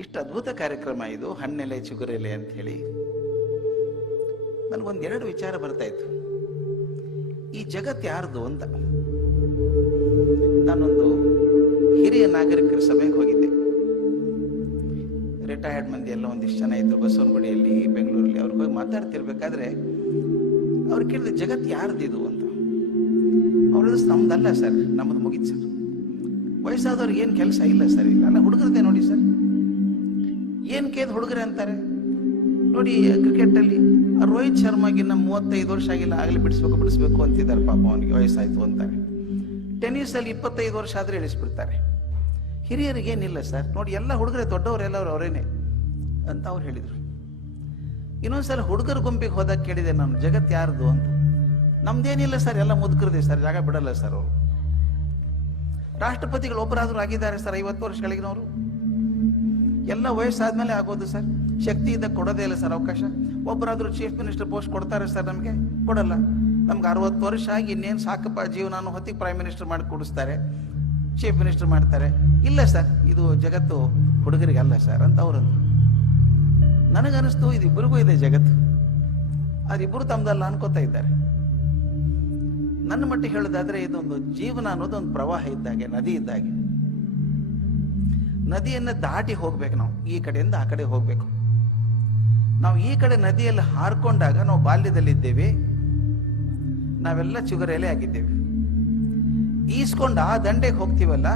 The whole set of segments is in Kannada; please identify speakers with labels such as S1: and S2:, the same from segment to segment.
S1: ಇಷ್ಟು ಅದ್ಭುತ ಕಾರ್ಯಕ್ರಮ ಇದು ಹಣ್ಣೆಲೆ ಚಿಗುರೆಲೆ ಅಂತ ಹೇಳಿ. ನನಗೊಂದು ಎರಡು ವಿಚಾರ ಬರ್ತಾ ಇತ್ತು. ಈ ಜಗತ್ತು ಯಾರ್ದು ಅಂತ. ನಾನೊಂದು ಹಿರಿಯ ನಾಗರಿಕರ ಸಭೆಗೆ ಹೋಗಿದ್ದೆ. ರಿಟೈರ್ಡ್ ಮಂದಿ ಎಲ್ಲ ಒಂದಿಷ್ಟು ಜನ ಇದ್ರು ಬಸವನಗುಡಿಯಲ್ಲಿ ಬೆಂಗಳೂರಲ್ಲಿ. ಅವ್ರಿಗೆ ಹೋಗಿ ಮಾತಾಡ್ತಿರ್ಬೇಕಾದ್ರೆ ಅವ್ರು ಕೇಳಿದ್ರೆ ಜಗತ್ತು ಯಾರ್ದು ಇದು ಅಂತ. ಹೇಳಿದ್ರು, ನಮ್ದಲ್ಲ ಸರ್ ನಮ್ಮದು ಮುಗೀತು ಸರ್. ವಯಸ್ಸಾದವ್ರಿಗೆ ಏನು ಕೆಲಸ ಇಲ್ಲ ಸರ್ ಇಲ್ಲ. ಅಲ್ಲ ಹುಡುಗರದೇ ನೋಡಿ ಸರ್. ಏನು ಕೇದ್ ಹುಡುಗರೆ ಅಂತಾರೆ? ನೋಡಿ ಕ್ರಿಕೆಟಲ್ಲಿ ರೋಹಿತ್ ಶರ್ಮಾಗಿನ್ನ ಮೂವತ್ತೈದು ವರ್ಷ ಆಗಿಲ್ಲ, ಆಗಲಿ ಬಿಡಿಸ್ಬೇಕು ಬಿಡಿಸ್ಬೇಕು ಅಂತಿದ್ದಾರೆ ಪಾಪ ಅವನಿಗೆ ವಯಸ್ಸಾಯ್ತು ಅಂತಾರೆ. ಟೆನ್ನಿಸಲ್ಲಿ ಇಪ್ಪತ್ತೈದು ವರ್ಷ ಆದರೆ ಇಳಿಸ್ಬಿಡ್ತಾರೆ. ಹಿರಿಯರಿಗೆ ಏನಿಲ್ಲ ಸರ್. ನೋಡಿ, ಎಲ್ಲ ಹುಡುಗರೇ ದೊಡ್ಡವರೆಲ್ಲವರು ಅವರೇನೆ ಅಂತ ಅವ್ರು ಹೇಳಿದರು. ಇನ್ನೊಂದ್ಸಲ ಹುಡುಗರ ಗುಂಪಿಗೆ ಹೋದಾಗ ಕೇಳಿದೆ ನಾನು ಜಗತ್ ಯಾರ್ದು? ಅಂತ. ನಮ್ದೇನಿಲ್ಲ ಸರ್, ಎಲ್ಲ ಮುದುಕರದೆ ಸರ್, ಜಾಗ ಬಿಡಲ್ಲ ಸರ್ ಅವರು. ರಾಷ್ಟ್ರಪತಿಗಳು ಒಬ್ಬರಾದ್ರೂ ಆಗಿದ್ದಾರೆ ಸರ್, ಐವತ್ತು ವರ್ಷ ಕೆಳಗಿನವರು ಎಲ್ಲ ವಯಸ್ಸಾದ್ಮೇಲೆ ಆಗೋದು ಸರ್. ಶಕ್ತಿ ಇದ್ದ ಕೊಡೋದೇ ಇಲ್ಲ ಸರ್ ಅವಕಾಶ. ಒಬ್ಬರಾದರೂ ಚೀಫ್ ಮಿನಿಸ್ಟರ್ ಪೋಸ್ಟ್ ಕೊಡ್ತಾರೆ ಸರ್ ನಮಗೆ. ಕೊಡಲ್ಲ. ನಮ್ಗೆ ಅರವತ್ತು ವರ್ಷ ಆಗಿ ಇನ್ನೇನು ಸಾಕಪ್ಪ ಜೀವನ ಹೊತ್ತಿಗೆ ಪ್ರೈಮ್ ಮಿನಿಸ್ಟರ್ ಮಾಡಿ ಕೊಡಿಸ್ತಾರೆ ಚೀಫ್ ಮಿನಿಸ್ಟರ್ ಮಾಡ್ತಾರೆ. ಇಲ್ಲ ಸರ್, ಇದು ಜಗತ್ತು ಹುಡುಗರಿಗೆ ಅಲ್ಲ ಸರ್ ಅಂತ ಅವರಂದ್ರು ನನಗನ್ನಿಸ್ತು ಇದು ಇಬ್ಬರಿಗೂ ಇದೆ ಜಗತ್ತು. ಅದಿಬ್ಬರು ತಮ್ದಲ್ಲ ಅನ್ಕೋತಾ ಇದ್ದಾರೆ. ನನ್ನ ಮಟ್ಟಿಗೆ ಹೇಳೋದಾದ್ರೆ ಇದೊಂದು ಜೀವನ ಅನ್ನೋದು ಒಂದು ಪ್ರವಾಹ ಇದ್ದಾಗೆ, ನದಿ ಇದ್ದಾಗೆ. ನದಿಯನ್ನು ದಾಟಿ ಹೋಗ್ಬೇಕು ನಾವು, ಈ ಕಡೆಯಿಂದ ಆ ಕಡೆ ಹೋಗ್ಬೇಕು. ನಾವು ಈ ಕಡೆ ನದಿಯಲ್ಲಿ ಹಾರ್ಕೊಂಡಾಗ ನಾವು ಬಾಲ್ಯದಲ್ಲಿದ್ದೇವೆ. ನಾವೆಲ್ಲ ಚಿಗುರೆಲೆ ಆಗಿದ್ದೇವೆ. ಈಸ್ಕೊಂಡು ಆ ದಂಡೆಗೆ ಹೋಗ್ತೀವಲ್ಲ,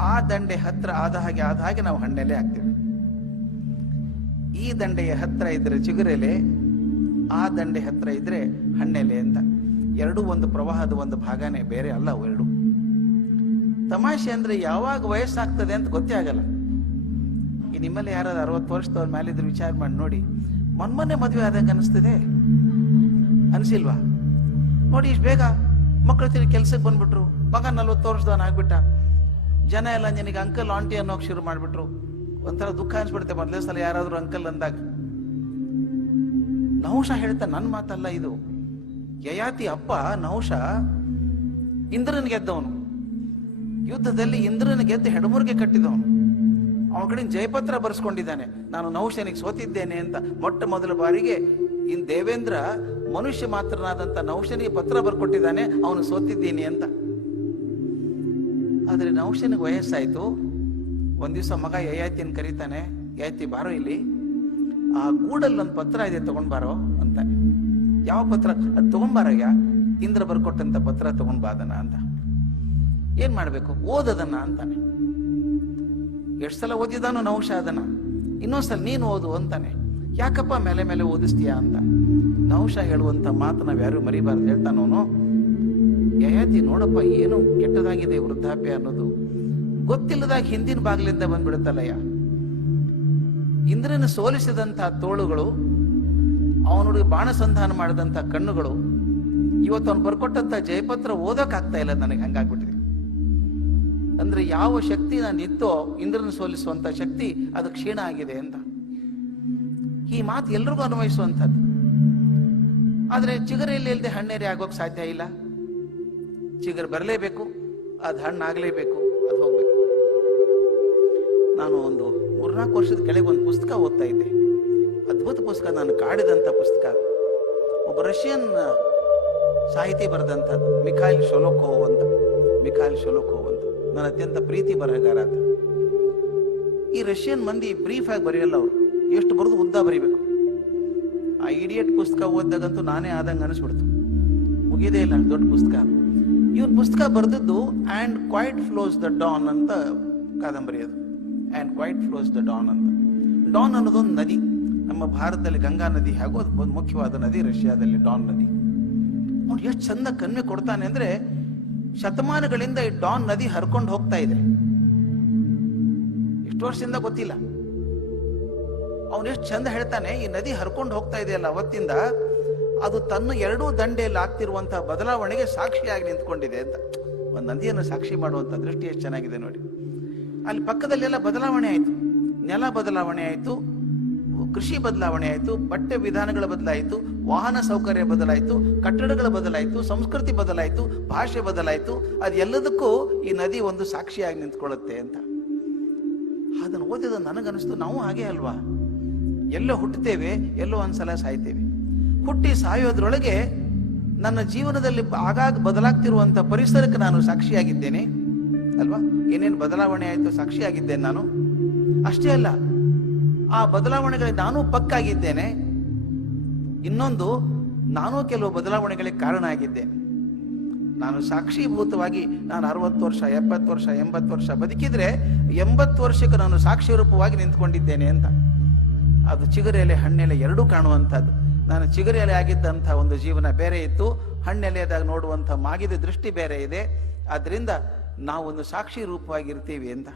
S1: ಆ ದಂಡೆ ಹತ್ರ ಆದ ಹಾಗೆ ಆದ ಹಾಗೆ ನಾವು ಹಣ್ಣೆಲೆ ಆಗ್ತೇವೆ. ಈ ದಂಡೆಯ ಹತ್ರ ಇದ್ರೆ ಚಿಗುರೆಲೆ, ಆ ದಂಡೆ ಹತ್ರ ಇದ್ರೆ ಹಣ್ಣೆಲೆ ಅಂತ. ಎರಡೂ ಒಂದು ಪ್ರವಾಹದ ಒಂದು ಭಾಗನೇ, ಬೇರೆ ಅಲ್ಲ ಅವು ಎರಡು. ತಮಾಷೆ ಅಂದ್ರೆ ಯಾವಾಗ ವಯಸ್ಸಾಗ್ತದೆ ಅಂತ ಗೊತ್ತೇ ಆಗಲ್ಲ. ಈ ನಿಮ್ಮಲ್ಲಿ ಯಾರಾದ್ರು ಅರವತ್ತು ವರ್ಷದವ್ರ ಮೇಲಿದ್ರೆ ವಿಚಾರ ಮಾಡಿ ನೋಡಿ. ಮೊನ್ಮೊನ್ನೆ ಮದುವೆ ಆದಂಗೆ ಅನಿಸ್ತದೆ. ಅನಿಸಿಲ್ವಾ? ನೋಡಿ, ಇಷ್ಟು ಬೇಗ ಮಕ್ಕಳು ತಿರುಗಿ ಕೆಲ್ಸಕ್ಕೆ ಬಂದ್ಬಿಟ್ರು. ಮಗ ನಲ್ವತ್ತು ವರ್ಷದವನ್ ಆಗ್ಬಿಟ್ಟ. ಜನ ಎಲ್ಲ ನಿನಗೆ ಅಂಕಲ್ ಆಂಟಿ ಅನ್ನೋಕೆ ಶುರು ಮಾಡಿಬಿಟ್ರು. ಒಂಥರ ದುಃಖ ಅನ್ಸ್ಬಿಡುತ್ತೆ. ಮೊದಲೇ ಸಲ ಯಾರಾದರೂ ಅಂಕಲ್ ಅಂದಾಗ. ನಹುಷ ಹೇಳ್ತಾ ನನ್ನ ಮಾತಲ್ಲ ಇದು. ಯಯಾತಿ ಅಪ್ಪ ನಹುಷ ಇಂದ್ರನ್ ಗೆದ್ದವನು ಯುದ್ಧದಲ್ಲಿ ಇಂದ್ರನ ಗೆದ್ದು ಹೆಡಮುರ್ಗೆ ಕಟ್ಟಿದವನು. ಅವನ ಕಡೆ ಜಯಪತ್ರ ಬರೆಸ್ಕೊಂಡಿದ್ದಾನೆ. ನಾನು ನೌಶನಿಗೆ ಸೋತಿದ್ದೇನೆ ಅಂತ ಮೊಟ್ಟ ಮೊದಲ ಬಾರಿಗೆ ಇನ್ ದೇವೇಂದ್ರ ಮನುಷ್ಯ ಮಾತ್ರನಾದಂತ ನೌಶನಿಗೆ ಪತ್ರ ಬರ್ಕೊಟ್ಟಿದ್ದಾನೆ, ಅವನು ಸೋತಿದ್ದೀನಿ ಅಂತ. ಆದರೆ ನೌಶನಿಗೆ ವಯಸ್ಸಾಯಿತು. ಒಂದ್ ದಿವಸ ಮಗ ಯಯಾತಿಯನ್ನು ಕರೀತಾನೆ. ಯಯಾತಿ ಬಾರೋ ಇಲ್ಲಿ. ಆ ಗೂಡಲ್ಲಿ ಒಂದು ಪತ್ರ ಇದೆ ತಗೊಂಡ್ ಬಾರೋ ಅಂತ. ಯಾವ ಪತ್ರ? ಅದು ತಗೊಂಡ್ಬಾರಯ್ಯ? ಇಂದ್ರ ಬರ್ಕೊಟ್ಟಂತ ಪತ್ರ ತಗೊಂಡ್ಬಾದನ ಅಂತ. ಏನ್ ಮಾಡ್ಬೇಕು? ಓದದನ್ನ ಅಂತಾನೆ. ಎಷ್ಟು ಸಲ ಓದಿದಾನು ನೌಶ ಅದನ್ನ. ಇನ್ನೊಂದ್ಸಲ ನೀನು ಓದು ಅಂತಾನೆ. ಯಾಕಪ್ಪ ಮೇಲೆ ಮೇಲೆ ಓದಿಸ್ತೀಯಾ ಅಂತ. ನೌಶ ಹೇಳುವಂತ ಮಾತು ನಾವು ಯಾರು ಮರಿಬಾರ್ದು. ಹೇಳ್ತಾನವನು ಯಯಾತಿ ನೋಡಪ್ಪ, ಏನು ಕೆಟ್ಟದಾಗಿದೆ ವೃದ್ಧಾಪ್ಯ ಅನ್ನೋದು. ಗೊತ್ತಿಲ್ಲದಾಗ ಹಿಂದಿನ ಬಾಗಿಲಿಂದ ಬಂದ್ಬಿಡುತ್ತಲ್ಲಯ್ಯ. ಇಂದ್ರನ ಸೋಲಿಸಿದಂತ ತೋಳುಗಳು ಅವನುಡಿಗೆ ಬಾಣಸಂಧಾನ ಮಾಡಿದಂತ ಕಣ್ಣುಗಳು, ಇವತ್ತು ಅವನು ಬರ್ಕೊಟ್ಟಂತ ಜಯಪತ್ರ ಓದಕ್ ಆಗ್ತಾ ಇಲ್ಲ ನನಗೆ. ಹಂಗಾಗ್ಬಿಟ್ಟಿದೆ. ಅಂದ್ರೆ ಯಾವ ಶಕ್ತಿ ನಾನು ಇತ್ತೋ ಇಂದ್ರನ ಸೋಲಿಸುವಂತ ಶಕ್ತಿ ಅದು ಕ್ಷೀಣ ಆಗಿದೆ ಅಂತ. ಈ ಮಾತು ಎಲ್ರಿಗೂ ಅನ್ವಯಿಸುವಂಥದ್ದು. ಆದರೆ ಚಿಗರೆಯಲ್ಲಿ ಇಲ್ಲದೆ ಹಣ್ಣೇರಿ ಆಗೋಕೆ ಸಾಧ್ಯ ಇಲ್ಲ. ಚಿಗರ್ ಬರಲೇಬೇಕು, ಅದು ಹಣ್ಣು ಆಗ್ಲೇಬೇಕು ಅದು ಹೋಗ್ಬೇಕು. ನಾನು ಒಂದು ಮೂರ್ನಾಲ್ಕು ವರ್ಷದ ಕೆಳಗೆ ಒಂದು ಪುಸ್ತಕ ಓದ್ತಾ ಇದ್ದೆ. ಅದ್ಭುತ ಪುಸ್ತಕ, ನಾನು ಕಾಡಿದಂಥ ಪುಸ್ತಕ. ಒಬ್ಬ ರಷ್ಯನ್ ಸಾಹಿತಿ ಬರೆದಂಥದ್ದು, ಮಿಖಾಯಿಲ್ ಶೊಲೋಕೋವ್ ಅಂತ. ಮಿಖಾಯಿಲ್ ಶೊಲೋಕೋವ್ ಅಂತ ನನ್ನ ಅತ್ಯಂತ ಪ್ರೀತಿ ಬರಹಗಾರ ಆತ ಈ ರಷ್ಯನ್ ಮಂದಿ ಬ್ರೀಫ್ ಆಗಿ ಬರೆಯಲ್ಲ ಅವರು. ಎಷ್ಟು ಬರೆದು ಉದ್ದ ಬರಿಬೇಕು. ಆ ಇಡಿಯಟ್ ಪುಸ್ತಕ ಓದಿದಾಗಂತೂ ನಾನೇ ಆದಂಗೆ ಅನಿಸ್ಬಿಡ್ತು. ಮುಗಿದೇ ಇಲ್ಲ ದೊಡ್ಡ ಪುಸ್ತಕ. ಇವನ್ ಪುಸ್ತಕ ಬರೆದದ್ದು and quiet flows the Don ಅಂತ ಕಾದಂಬರಿ ಅದು. And quiet flows the Don ಅಂತ. ಡಾನ್ ಅನ್ನೋದೊಂದು ನದಿ. ನಮ್ಮ ಭಾರತದಲ್ಲಿ ಗಂಗಾ ನದಿ ಹಾಗೂ ಅದು ಒಂದು ಮುಖ್ಯವಾದ ನದಿ ರಷ್ಯಾದಲ್ಲಿ ಡಾನ್ ನದಿ. ಅವ್ನು ಎಷ್ಟು ಚಂದ ಕನ್ವೆ ಕೊಡ್ತಾನೆ ಅಂದ್ರೆ ಶತಮಾನಗಳಿಂದ ಈ ಡಾನ್ ನದಿ ಹರ್ಕೊಂಡು ಹೋಗ್ತಾ ಇದೆ. ಇಷ್ಟು ವರ್ಷದಿಂದ ಗೊತ್ತಿಲ್ಲ. ಅವನು ಎಷ್ಟು ಚಂದ ಹೇಳ್ತಾನೆ, ಈ ನದಿ ಹರ್ಕೊಂಡು ಹೋಗ್ತಾ ಇದೆಯಲ್ಲ ಅವತ್ತಿಂದ, ಅದು ತನ್ನ ಎರಡೂ ದಂಡೆಯಲ್ಲಿ ಆಗ್ತಿರುವಂತಹ ಬದಲಾವಣೆಗೆ ಸಾಕ್ಷಿಯಾಗಿ ನಿಂತ್ಕೊಂಡಿದೆ ಅಂತ. ಒಂದು ನದಿಯನ್ನು ಸಾಕ್ಷಿ ಮಾಡುವಂತ ದೃಷ್ಟಿ ಎಷ್ಟು ಚೆನ್ನಾಗಿದೆ ನೋಡಿ. ಅಲ್ಲಿ ಪಕ್ಕದಲ್ಲೆಲ್ಲ ಬದಲಾವಣೆ ಆಯಿತು. ನೆಲ ಬದಲಾವಣೆ ಆಯಿತು. ಕೃಷಿ ಬದಲಾವಣೆ ಆಯಿತು, ಬಟ್ಟೆ ವಿಧಾನಗಳ ಬದಲಾಯಿತು, ವಾಹನ ಸೌಕರ್ಯ ಬದಲಾಯಿತು, ಕಟ್ಟಡಗಳ ಬದಲಾಯಿತು, ಸಂಸ್ಕೃತಿ ಬದಲಾಯಿತು, ಭಾಷೆ ಬದಲಾಯಿತು ಅದೆಲ್ಲದಕ್ಕೂ ಈ ನದಿ ಒಂದು ಸಾಕ್ಷಿಯಾಗಿ ನಿಂತ್ಕೊಳ್ಳುತ್ತೆ ಅಂತ. ಅದನ್ನು ಓದಿದ ನನಗನ್ನಿಸ್ತು, ನಾವು ಹಾಗೆ ಅಲ್ವಾ? ಎಲ್ಲೋ ಹುಟ್ಟುತ್ತೇವೆ, ಎಲ್ಲೋ ಒಂದ್ಸಲ ಸಾಯ್ತೇವೆ. ಹುಟ್ಟಿ ಸಾಯೋದ್ರೊಳಗೆ ನನ್ನ ಜೀವನದಲ್ಲಿ ಆಗಾಗ ಬದಲಾಗ್ತಿರುವಂತ ಪರಿಸರಕ್ಕೆ ನಾನು ಸಾಕ್ಷಿಯಾಗಿದ್ದೇನೆ, ಅಲ್ವಾ? ಏನೇನು ಬದಲಾವಣೆ ಆಯಿತು, ಸಾಕ್ಷಿಯಾಗಿದ್ದೇನೆ ನಾನು? ಅಷ್ಟೇ ಅಲ್ಲ ಆ ಬದಲಾವಣೆಗಳಿಗೆ ನಾನು ಪಕ್ಕಾಗಿದ್ದೇನೆ. ಇನ್ನೊಂದು, ನಾನು ಕೆಲವು ಬದಲಾವಣೆಗಳಿಗೆ ಕಾರಣ ಆಗಿದ್ದೆ. ನಾನು ಸಾಕ್ಷೀಭೂತವಾಗಿ, ನಾನು ಅರವತ್ತು ವರ್ಷ, ಎಪ್ಪತ್ತು ವರ್ಷ, ಎಂಬತ್ತು ವರ್ಷ ಬದುಕಿದ್ರೆ, ಎಂಬತ್ತು ವರ್ಷಕ್ಕೆ ನಾನು ಸಾಕ್ಷಿ ರೂಪವಾಗಿ ನಿಂತ್ಕೊಂಡಿದ್ದೇನೆ ಅಂತ. ಅದು ಚಿಗುರೆಲೆ ಹಣ್ಣೆಲೆ ಎರಡೂ ಕಾಣುವಂಥದ್ದು. ನಾನು ಚಿಗುರೆಲೆ ಆಗಿದ್ದಂಥ ಒಂದು ಜೀವನ ಬೇರೆ ಇತ್ತು. ಹಣ್ಣೆಲೆಯದಾಗ ನೋಡುವಂಥ ಮಾಗಿದ ದೃಷ್ಟಿ ಬೇರೆ ಇದೆ. ಆದ್ರಿಂದ ನಾವು ಒಂದು ಸಾಕ್ಷಿ ರೂಪವಾಗಿರ್ತೀವಿ ಅಂತ.